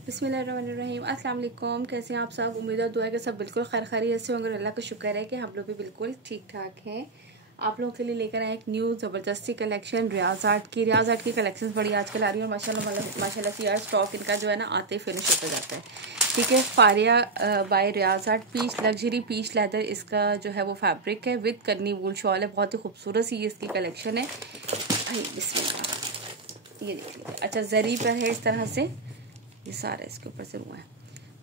बिस्मिल्लाहिर्रहमानिर्रहीम। अस्सलाम वालेकुम। कैसे हैं आप सब? उम्मीद और दुआ है कि सब बिल्कुल खैर खैरियत से होंगे। अल्लाह का शुक्र है कि हम लोग भी बिल्कुल ठीक ठाक हैं। आप लोगों के लिए लेकर आए एक न्यू ज़बरदस्ती कलेक्शन रियाज आर्ट की कलेक्शन बड़ी आजकल आ रही है और माशाल्लाह से यार स्टॉक इनका जो है ना आते फिनिश होता जाता है। ठीक है, फारिया by Riyaz art peach luxury peach leather इसका जो है वो फैब्रिक है विद कन्नी वूल शॉल है। बहुत ही खूबसूरत सी इसकी कलेक्शन है। बिस्मिल्लाह, ये देख लीजिए। अच्छा, जरी पर है इस तरह से, ये सारा इसके ऊपर से हुआ है।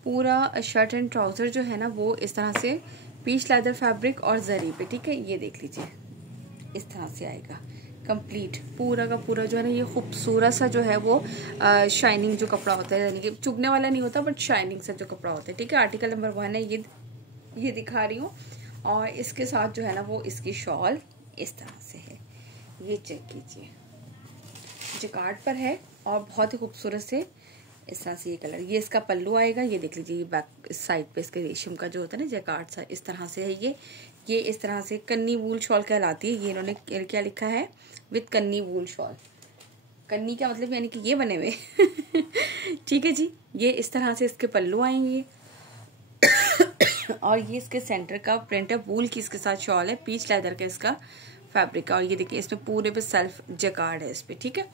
पूरा शर्ट एंड ट्राउजर जो है ना वो इस तरह से पीच लेदर फैब्रिक और जरी पे। ठीक है, ये देख लीजिए इस तरह से आएगा कंप्लीट। पूरा का पूरा जो है ना ये खूबसूरत सा जो है वो शाइनिंग जो कपड़ा होता है, यानी कि चुभने वाला नहीं होता बट शाइनिंग सा जो कपड़ा होता है। ठीक है, आर्टिकल नंबर 1 है, ये दिखा रही हूँ। और इसके साथ जो है ना वो इसकी शॉल इस तरह से है, ये चेक कीजिए, जकार्ड पर है और बहुत ही खूबसूरत से इस तरह से ये कलर। ये इसका पल्लू आएगा, ये देख लीजिए। बैक साइड पे इसके रेशम का जो होता है ना जैकार्ड सा, इस तरह से है ये इस तरह से कन्नी वूल शॉल कहलाती है। ये इन्होंने क्या लिखा है, विद कन्नी वूल शॉल। कन्नी का मतलब यानी कि ये बने हुए ठीक है जी, ये इस तरह से इसके पल्लू आएंगे और ये इसके सेंटर का प्रिंट है, वूल की इसके साथ शॉल है, पीच लेदर का इसका फैब्रिक है। और ये देखिए इसमें पूरे पे सेल्फ जैकार्ड है इस पे। ठीक है,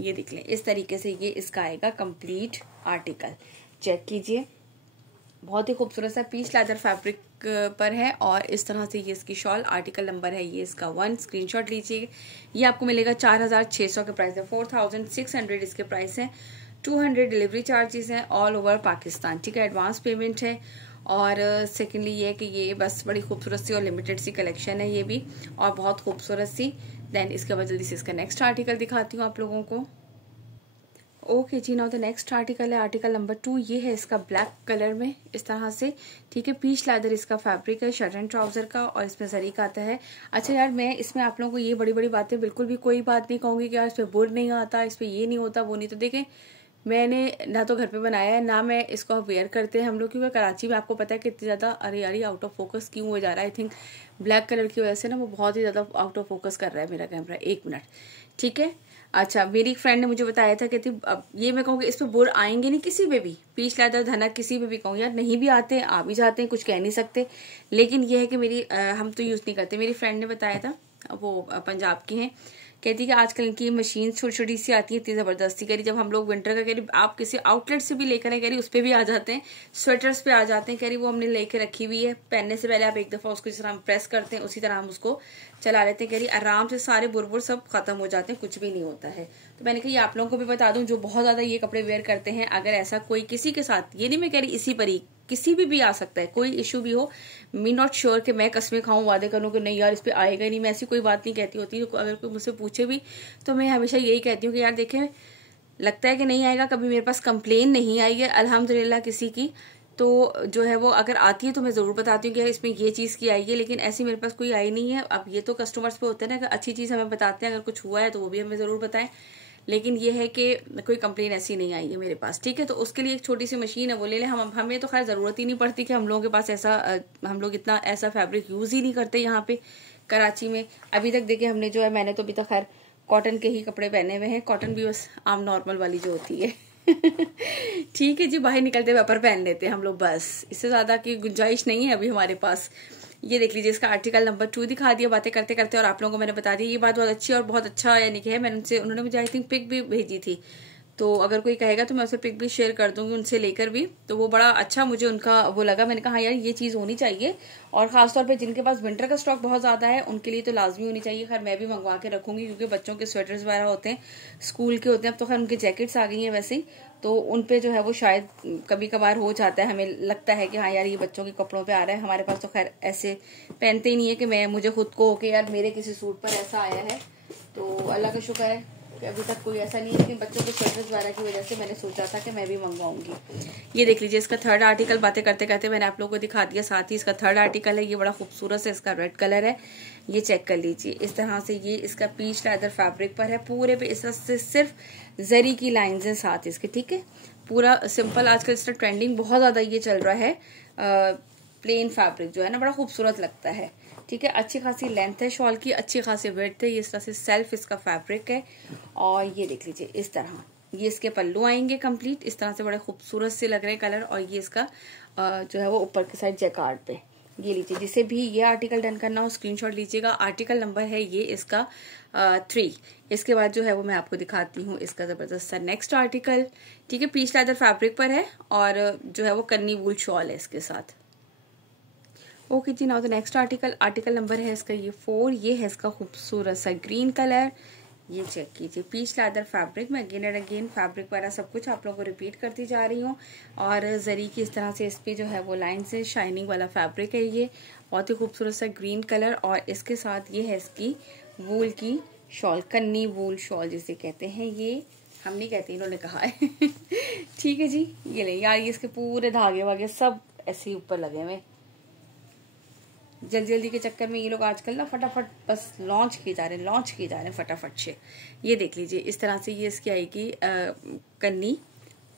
ये देख लें इस तरीके से ये इसका आएगा कंप्लीट आर्टिकल। चेक कीजिए, बहुत ही खूबसूरत सा पीच लेदर फैब्रिक पर है और इस तरह से ये इसकी शॉल। आर्टिकल नंबर है ये इसका 1, स्क्रीनशॉट लीजिए। ये आपको मिलेगा 4600 के प्राइस है, 4600 इसके प्राइस है। 200 डिलीवरी चार्जेस हैं ऑल ओवर पाकिस्तान। ठीक है, एडवांस पेमेंट है। और सेकेंडली ये कि ये बस बड़ी खूबसूरत सी और लिमिटेड सी कलेक्शन है ये भी, और बहुत खूबसूरत सी। देन इसके बाद जल्दी से इसका नेक्स्ट आर्टिकल दिखाती हूँ आप लोगों को। ओके जी, नाउ द नेक्स्ट आर्टिकल है आर्टिकल नंबर 2। ये है इसका ब्लैक कलर में इस तरह से। ठीक है, पीच लेदर इसका फैब्रिक है, शर्ट एंड ट्राउजर का, और इसमें जरी का आता है। अच्छा यार, मैं इसमें आप लोगों को ये बड़ी बड़ी बातें बिल्कुल भी कोई बात नहीं कहूँगी कि यार इस पर बुर नहीं आता, इस पर ये नहीं होता वो नहीं। तो देखें, मैंने ना तो घर पे बनाया है ना मैं इसको वेयर करते हैं हम लोग, क्योंकि कराची में आपको पता है कितनी ज़्यादा अरे यार आउट ऑफ फोकस क्यों हो जा रहा है। आई थिंक ब्लैक कलर की वजह से ना वो बहुत ही ज़्यादा आउट ऑफ फोकस कर रहा है मेरा कैमरा। 1 मिनट। ठीक है, अच्छा, मेरी एक फ्रेंड ने मुझे बताया था, कहती अब ये मैं कहूँगी इस पे बुर आएंगे नहीं किसी पे भी, पीच लेदर धनक किसी पे भी कहूँ यार नहीं भी आते, आ भी जाते हैं, कुछ कह नहीं सकते। लेकिन ये है कि हम तो यूज़ नहीं करते। मेरी फ्रेंड ने बताया था, वो पंजाब की हैं, कहती कि आजकल इनकी मशीन छोटी छोटी सी आती है, इतनी ज़बरदस्ती। कह रही जब हम लोग विंटर का, कह रही आप किसी आउटलेट से भी लेकर आए, कह रही उस पर भी आ जाते हैं, स्वेटर्स पे आ जाते हैं। कह रही वो हमने लेके रखी हुई है, पहनने से पहले आप एक दफ़ा उसको जिस तरह हम प्रेस करते हैं उसी तरह हम उसको चला लेते हैं। कह रही आराम से सारे बुरबुर सब खत्म हो जाते हैं, कुछ भी नहीं होता है। तो मैंने कहा ये आप लोगों को भी बता दूं जो बहुत ज़्यादा ये कपड़े वेयर करते हैं, अगर ऐसा कोई किसी के साथ, ये नहीं मैं कह रही इसी पर ही, किसी भी आ सकता है, कोई इशू भी हो, मी नॉट श्योर कि मैं कसमें खाऊं वादे करूं कि नहीं यार इस पे आएगा ही नहीं, मैं ऐसी कोई बात नहीं कहती होती। तो अगर कोई मुझसे पूछे भी तो मैं हमेशा यही कहती हूँ कि यार देखें, लगता है कि नहीं आएगा, कभी मेरे पास कंप्लेन नहीं आई है अल्हम्दुलिल्लाह किसी की, तो जो है वो अगर आती है तो मैं जरूर बताती हूँ कि यार इसमें ये चीज़ की आई है, लेकिन ऐसी मेरे पास कोई आई नहीं है। अब ये तो कस्टमर्स पे होते हैं ना, अगर अच्छी चीज़ हमें बताते हैं, अगर कुछ हुआ है तो वो भी हमें ज़रूर बताएं, लेकिन ये है कि कोई कंप्लेन ऐसी नहीं आई है मेरे पास। ठीक है, तो उसके लिए एक छोटी सी मशीन है वो ले लें। हमें तो खैर ज़रूरत ही नहीं पड़ती कि हम लोगों के पास ऐसा, हम लोग इतना ऐसा फैब्रिक यूज़ ही नहीं करते यहाँ पे कराची में। अभी तक देखिए हमने जो है, मैंने तो अभी तक खैर कॉटन के ही कपड़े पहने हुए हैं, कॉटन भी बस आम नॉर्मल वाली जो होती है ठीक है जी, बाहर निकलते वेपर पहन लेते हैं हम लोग, बस इससे ज़्यादा की गुंजाइश नहीं है अभी हमारे पास। ये देख लीजिए, इसका आर्टिकल नंबर 2 दिखा दिया बातें करते करते, और आप लोगों को मैंने बता दिया। ये बात बहुत अच्छी और बहुत अच्छा यानी कि है, मैंने उन्होंने मुझे आई थिंक पिक भी भेजी थी, तो अगर कोई कहेगा तो मैं उसे पिक भी शेयर कर दूंगी उनसे लेकर भी। तो वो बड़ा अच्छा मुझे उनका वो लगा, मैंने कहा हाँ यार ये चीज़ होनी चाहिए, और खासतौर पे जिनके पास विंटर का स्टॉक बहुत ज़्यादा है उनके लिए तो लाजमी होनी चाहिए। खैर मैं भी मंगवा के रखूंगी, क्योंकि बच्चों के स्वेटर्स वगैरह होते हैं, स्कूल के होते हैं, अब तो खैर उनके जैकेट्स आ गई हैं वैसे ही, तो उन पे जो है वो शायद कभी कभार हो जाता है, हमें लगता है कि हाँ यार ये बच्चों के कपड़ों पे आ रहा है। हमारे पास तो खैर ऐसे पहनते ही नहीं है कि मुझे खुद को हो कि यार मेरे किसी सूट पर ऐसा आया है, तो अल्लाह का शुक्र है कि अभी तक कोई ऐसा नहीं है। लेकिन बच्चों के स्वेटर्स वगैरह की वजह से मैंने सोचा था कि मैं भी मंगवाऊंगी। ये देख लीजिए, इसका 3rd आर्टिकल बातें करते करते मैंने आप लोगों को दिखा दिया, साथ ही इसका 3rd आर्टिकल है। ये बड़ा खूबसूरत से इसका रेड कलर है, ये चेक कर लीजिए इस तरह से। ये इसका पीच लेदर फैब्रिक पर है, पूरे पे इस तरह से सिर्फ जरी की लाइन्स हैं साथ इसके। ठीक है, पूरा सिंपल, आजकल इसका ट्रेंडिंग बहुत ज्यादा ये चल रहा है, प्लेन फैब्रिक जो है ना बड़ा खूबसूरत लगता है। ठीक है, अच्छी खासी लेंथ है शॉल की, अच्छी खासी विड्थ है, ये इस तरह से सेल्फ इसका फैब्रिक है। और ये देख लीजिए इस तरह ये इसके पल्लू आएंगे कंप्लीट इस तरह से, बड़े खूबसूरत से लग रहे हैं कलर। और ये इसका जो है वो ऊपर की साइड जैकार्ड पे। ये लीजिए, जिसे भी ये आर्टिकल डन करना हो स्क्रीनशॉट लीजिएगा। आर्टिकल नंबर है ये इसका 3। इसके बाद जो है वो मैं आपको दिखाती हूँ इसका जबरदस्त सा नेक्स्ट आर्टिकल। ठीक है, पीच लेदर फैब्रिक पर है और जो है वो कन्नी वूल शॉल है इसके साथ। ओके जी, now the next article number है इसका ये 4। ये है इसका खूबसूरत सा ग्रीन कलर। ये चेक कीजिए, पीच लेदर फैब्रिक में अगेन एंड अगेन फैब्रिक वगैरह सब कुछ आप लोगों को रिपीट करती जा रही हूँ। और जरी की इस तरह से इस पे जो है वो लाइन से शाइनिंग वाला फैब्रिक है। ये बहुत ही खूबसूरत सा ग्रीन कलर और इसके साथ ये है इसकी वूल की शॉल, कन्नी वूल शॉल जिसे कहते हैं। ये हम नहीं कहते, इन्होंने कहा है। ठीक है जी, ये ले यार, ये इसके पूरे धागे वागे सब ऐसे ही ऊपर लगे हुए। जल्दी जल्दी के चक्कर में ये लोग आजकल ना फटाफट बस लॉन्च किए जा रहे हैं फटाफट से। ये देख लीजिए, इस तरह से ये इसकी आएगी कन्नी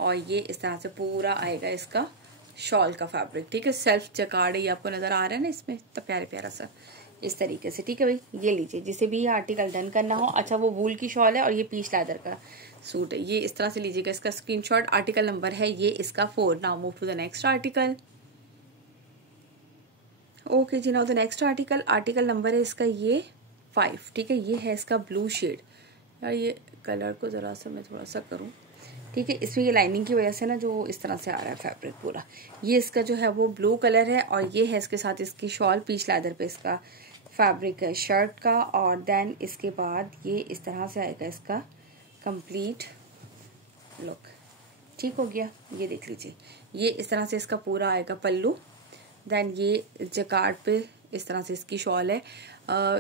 और ये इस तरह से पूरा आएगा इसका शॉल का फैब्रिक। ठीक है, सेल्फ जकार्ड ये आपको नजर आ रहा है ना इसमें, तो प्यारे प्यारा सा इस तरीके से। ठीक है भाई, ये लीजिए, जिसे भी ये आर्टिकल डन करना हो। अच्छा, वो वूल की शॉल है और ये पीच लेदर का सूट है। ये इस तरह से लीजिएगा, इसका स्क्रीनशॉट। आर्टिकल नंबर है ये इसका 4। Now move to the next article. Okay जी, now the next article number है इसका ये 5। ठीक है, ये है इसका ब्लू शेड। यार ये कलर को जरा सा मैं थोड़ा सा करूं। ठीक है, इसमें ये लाइनिंग की वजह से ना जो इस तरह से आ रहा है फैब्रिक पूरा। ये इसका जो है वो ब्लू कलर है और ये है इसके साथ इसकी शॉल, पीच लेदर पे इसका फैब्रिक है शर्ट का। और देन इसके बाद ये इस तरह से आएगा इसका कंप्लीट लुक। ठीक हो गया, ये देख लीजिए, ये इस तरह से इसका पूरा आएगा पल्लू। देन ये जकार्ड पे इस तरह से इसकी शॉल है।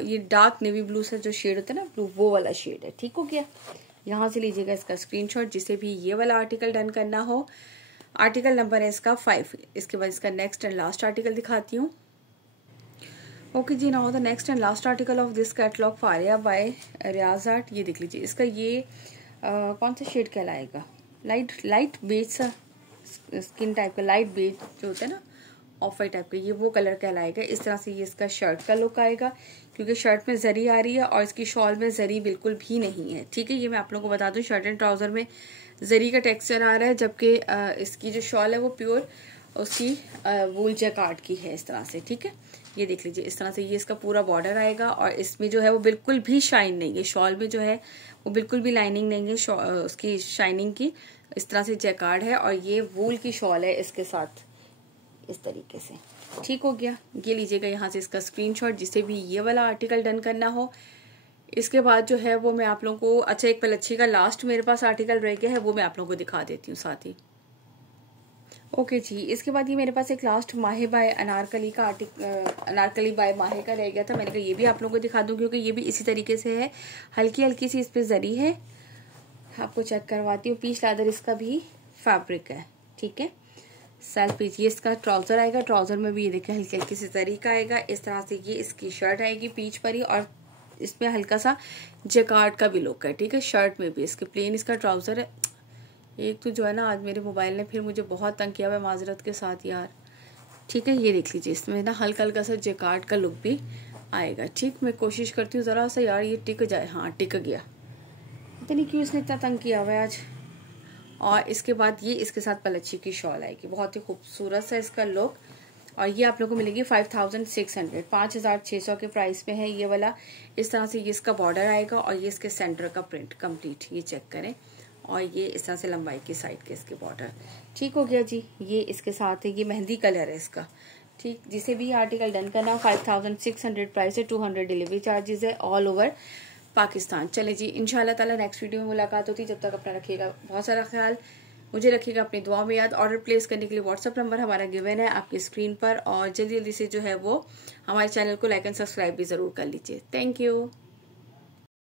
ये डार्क नेवी ब्लू से जो शेड होता है ना ब्लू, वो वाला शेड है। ठीक हो गया, यहाँ से लीजिएगा इसका स्क्रीनशॉट जिसे भी ये वाला आर्टिकल डन करना हो। आर्टिकल नंबर है इसका 5। इसके बाद इसका नेक्स्ट एंड लास्ट आर्टिकल दिखाती हूँ। ओके जी, now the next and last article of this catalogue Fariya by Riyaz art. ये देख लीजिए, इसका ये कौन सा शेड कहलाएगा, लाइट बेज सा स्किन टाइप का, लाइट बेज जो होता है ना ऑफ वाइट टाइप का, ये वो कलर कहलाएगा। इस तरह से ये इसका शर्ट का लुक आएगा, क्योंकि शर्ट में जरी आ रही है और इसकी शॉल में जरी बिल्कुल भी नहीं है। ठीक है, ये मैं आप लोगों को बता दूं, शर्ट एंड ट्राउजर में जरी का टेक्सचर आ रहा है, जबकि इसकी जो शॉल है वो प्योर उसकी वूल जैकार्ड की है इस तरह से। ठीक है, ये देख लीजिए, इस तरह से ये इसका पूरा बॉर्डर आएगा और इसमें जो है वो बिल्कुल भी शाइन नहीं है। शॉल में जो है वो बिल्कुल भी लाइनिंग नहीं है उसकी शाइनिंग की। इस तरह से जैकार्ड है और ये वूल की शॉल है इसके साथ इस तरीके से। ठीक हो गया, ये लीजिएगा यहाँ से इसका स्क्रीनशॉट जिसे भी ये वाला आर्टिकल डन करना हो। इसके बाद जो है वो मैं आप लोगों को, अच्छा एक पलच्छी का लास्ट मेरे पास आर्टिकल रह गया है, वो मैं आप लोगों को दिखा देती हूँ साथ ही। ओके जी, इसके बाद ये मेरे पास एक लास्ट माहे बाय अनारकली का अनारकली बाय माहे का रह गया था। मैंने कहा ये भी आप लोगों को दिखा दूं, क्योंकि ये भी इसी तरीके से है, हल्की हल्की सी इस पे जरी है। आपको चेक करवाती हूँ, पीच लेदर इसका भी फैब्रिक है। ठीक है, सेल्फ पीच। ये इसका ट्राउजर आएगा, ट्राउजर में भी ये देखिए हल्की हल्की सी जरी का आएगा। इस तरह से ये इसकी शर्ट आएगी पीच पर ही और इसमें हल्का सा जैकार्ड का भी लुक है। ठीक है, शर्ट में भी इसके प्लेन इसका ट्राउजर है। एक तो जो है ना आज मेरे मोबाइल ने फिर मुझे बहुत तंग किया हुआ माजरत के साथ यार। ठीक है, ये देख लीजिए, इसमें ना हल्का हल्का सा जैकार्ड का लुक भी आएगा। ठीक, मैं कोशिश करती हूँ जरा सा यार ये टिक जाए। हाँ टिक गया, पता नहीं क्यों इसने इतना तंग किया हुआ है आज। और इसके बाद ये इसके साथ पलच्छी की शॉल आएगी, बहुत ही खूबसूरत सा इसका लुक। और ये आप लोगों को मिलेगी 5600, 5600 के प्राइस में है ये वाला। इस तरह से ये इसका बॉर्डर आएगा और ये इसके सेंटर का प्रिंट कंप्लीट, ये चेक करें। और ये इस तरह से लंबाई की साइड के इसके बॉर्डर। ठीक हो गया जी, ये इसके साथ है, ये मेहंदी कलर है इसका। ठीक, जिसे भी आर्टिकल डन करना 5600 प्राइस है, 200 डिलीवरी चार्जेस है ऑल ओवर पाकिस्तान। चले जी, इंशाल्लाह ताला नेक्स्ट वीडियो में मुलाकात होती। जब तक अपना रखिएगा बहुत सारा ख्याल, मुझे रखिएगा अपनी दुआ में याद। ऑर्डर प्लेस करने के लिए व्हाट्सअप नंबर हमारा गिवन है आपकी स्क्रीन पर। और जल्दी जल्दी से जो है वो हमारे चैनल को लाइक एंड सब्सक्राइब भी जरूर कर लीजिए। Thank you.